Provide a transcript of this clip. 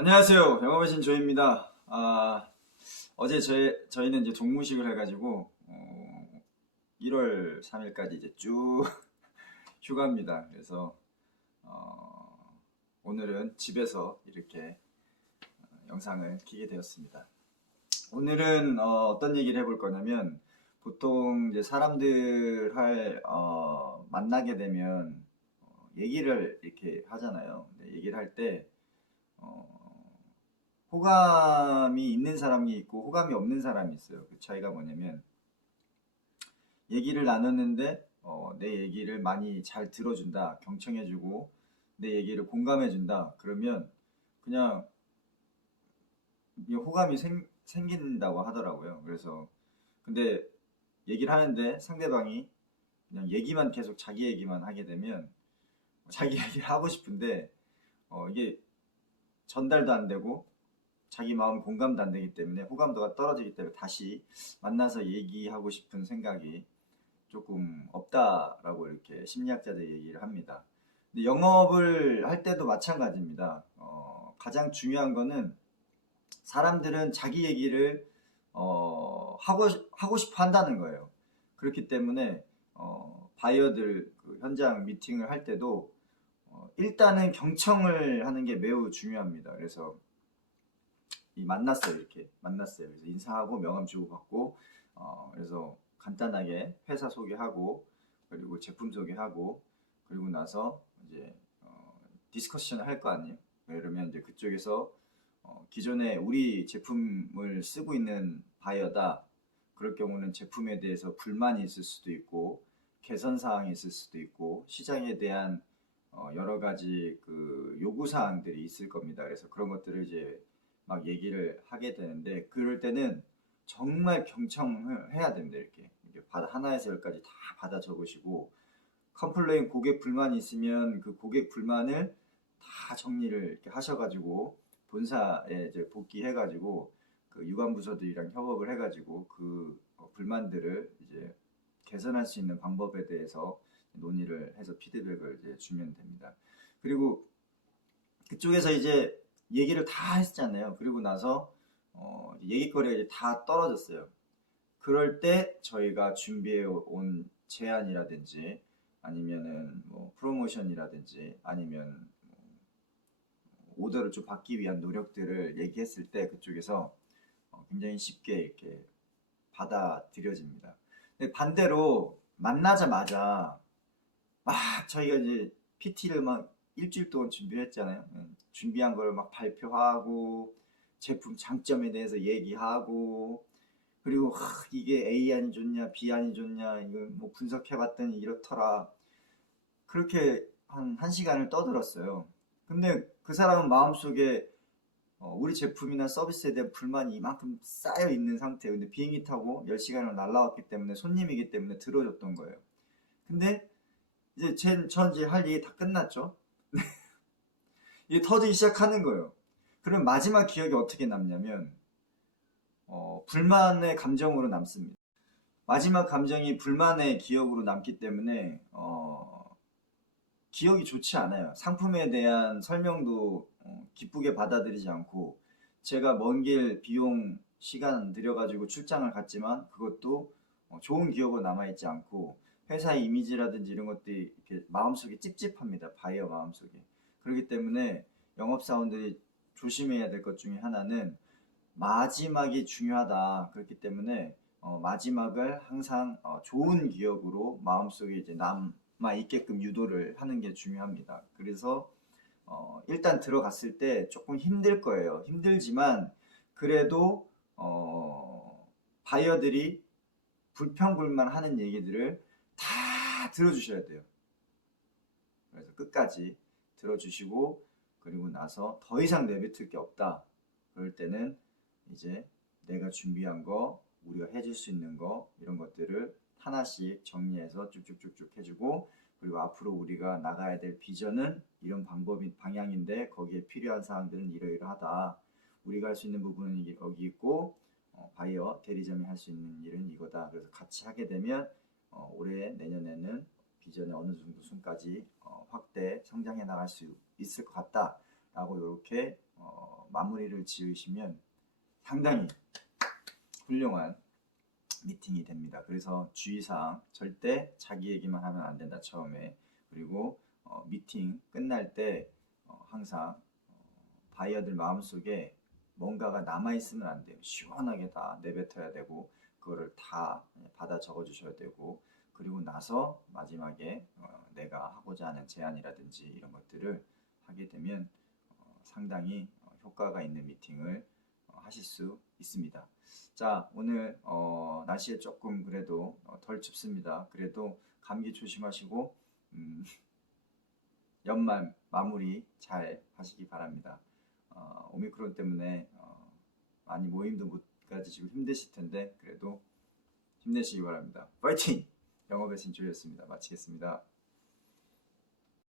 안녕하세요. 영업의 신 조입니다. 어제 저희는 이제 종무식을 해가지고 1월 3일까지 이제 쭉 휴가입니다. 그래서 오늘은 집에서 이렇게 영상을 켜게 되었습니다. 오늘은 떤 얘기를 해볼 거냐면, 보통 이제 사람들 만나게 되면 얘기를 이렇게 하잖아요. 근데 얘기를 할때 호감이 있는 사람이 있고 호감이 없는 사람이 있어요. 그 차이가 뭐냐면, 얘기를 나눴는데 내 얘기를 많이 잘 들어준다, 경청해주고 내 얘기를 공감해준다, 그러면 그냥 이 호감이 생긴다고 하더라고요. 그래서 근데 얘기를 하는데 상대방이 그냥 얘기만 계속 자기 얘기만 하게 되면, 자기 얘기를 하고 싶은데 이게 전달도 안 되고 자기 마음 공감도 안 되기 때문에 호감도가 떨어지기 때문에 다시 만나서 얘기하고 싶은 생각이 조금 없다라고 이렇게 심리학자들 얘기를 합니다. 근데 영업을 할 때도 마찬가지입니다. 가장 중요한 거는, 사람들은 자기 얘기를 하고 싶어 한다는 거예요. 그렇기 때문에 바이어들 그 현장 미팅을 할 때도 일단은 경청을 하는 게 매우 중요합니다. 그래서 이렇게 만났어요. 그래서 인사하고 명함 주고받고, 그래서 간단하게 회사 소개하고, 그리고 제품 소개하고, 그리고 나서 이제 디스커션을 할 거 아니에요. 그러면 이제 그쪽에서 기존에 우리 제품을 쓰고 있는 바이어다, 그럴 경우는 제품에 대해서 불만이 있을 수도 있고 개선 사항이 있을 수도 있고 시장에 대한 여러 가지 그 요구 사항들이 있을 겁니다. 그래서 그런 것들을 이제 막 얘기를 하게 되는데, 그럴 때는 정말 경청을 해야 됩니다. 이렇게 하나에서 열까지 다 받아 적으시고, 컴플레인 고객 불만이 있으면 그 고객 불만을 다 정리를 이렇게 하셔가지고 본사에 이제 복귀해가지고 그 유관 부서들이랑 협업을 해가지고 그 불만들을 이제 개선할 수 있는 방법에 대해서 논의를 해서 피드백을 이제 주면 됩니다. 그리고 그쪽에서 이제 얘기를 다 했잖아요. 그리고 나서 얘기거리가 이제 다 떨어졌어요. 그럴 때 저희가 준비해 온 제안이라든지 아니면은 뭐 프로모션이라든지 아니면 오더를 좀 받기 위한 노력들을 얘기했을 때 그쪽에서 굉장히 쉽게 이렇게 받아들여집니다. 근데 반대로 만나자마자 막 저희가 이제 PT를 막 일주일 동안 준비를 했잖아요. 준비한 걸 막 발표하고 제품 장점에 대해서 얘기하고, 그리고 이게 A안이 좋냐 B안이 좋냐 이거 뭐 분석해봤더니 이렇더라, 그렇게 한 1시간을 떠들었어요. 근데 그 사람은 마음속에 우리 제품이나 서비스에 대한 불만이 이만큼 쌓여 있는 상태예요. 근데 비행기 타고 10시간을 날라왔기 때문에 손님이기 때문에 들어줬던 거예요. 근데 이제 전 이제 할 일이 다 끝났죠. 이게 터지기 시작하는 거예요. 그럼 마지막 기억이 어떻게 남냐면 불만의 감정으로 남습니다. 마지막 감정이 불만의 기억으로 남기 때문에 기억이 좋지 않아요. 상품에 대한 설명도 기쁘게 받아들이지 않고, 제가 먼 길 비용 시간 들여가지고 출장을 갔지만 그것도 좋은 기억으로 남아있지 않고, 회사의 이미지라든지 이런 것들이 이렇게 마음속에 찝찝합니다. 바이어 마음속에. 그렇기 때문에 영업사원들이 조심해야 될 것 중에 하나는 마지막이 중요하다. 그렇기 때문에 마지막을 항상 좋은 기억으로 마음속에 이제 남아 있게끔 유도를 하는 게 중요합니다. 그래서 일단 들어갔을 때 조금 힘들 거예요. 힘들지만 그래도 바이어들이 불평불만하는 얘기들을 다 들어주셔야 돼요. 그래서 끝까지 들어주시고, 그리고 나서 더 이상 내뱉을 게 없다. 그럴 때는 이제 내가 준비한 거, 우리가 해줄 수 있는 거, 이런 것들을 하나씩 정리해서 쭉쭉쭉쭉 해주고, 그리고 앞으로 우리가 나가야 될 비전은 이런 방향인데 거기에 필요한 사항들은 이러이러하다. 우리가 할 수 있는 부분은 여기 있고 바이어 대리점이 할 수 있는 일은 이거다. 그래서 같이 하게 되면 올해 내년에는 비전의 어느 정도 순까지 확대 성장해 나갈 수 있을 것 같다 라고 이렇게 마무리를 지으시면 상당히 훌륭한 미팅이 됩니다. 그래서 주의사항, 절대 자기 얘기만 하면 안 된다 처음에. 그리고 미팅 끝날 때 항상 바이어들 마음속에 뭔가가 남아있으면 안 돼요. 시원하게 다 내뱉어야 되고 그거를 다 받아 적어 주셔야 되고, 그리고 나서 마지막에 내가 하고자 하는 제안이라든지 이런 것들을 하게 되면 상당히 효과가 있는 미팅을 하실 수 있습니다. 자, 오늘 날씨에 조금 그래도 덜 춥습니다. 그래도 감기 조심하시고 연말 마무리 잘 하시기 바랍니다. 오미크론 때문에 많이 모임도 못 가지시고 힘드실 텐데 그래도 힘내시기 바랍니다. 파이팅! 영업의 진조였습니다. 마치겠습니다.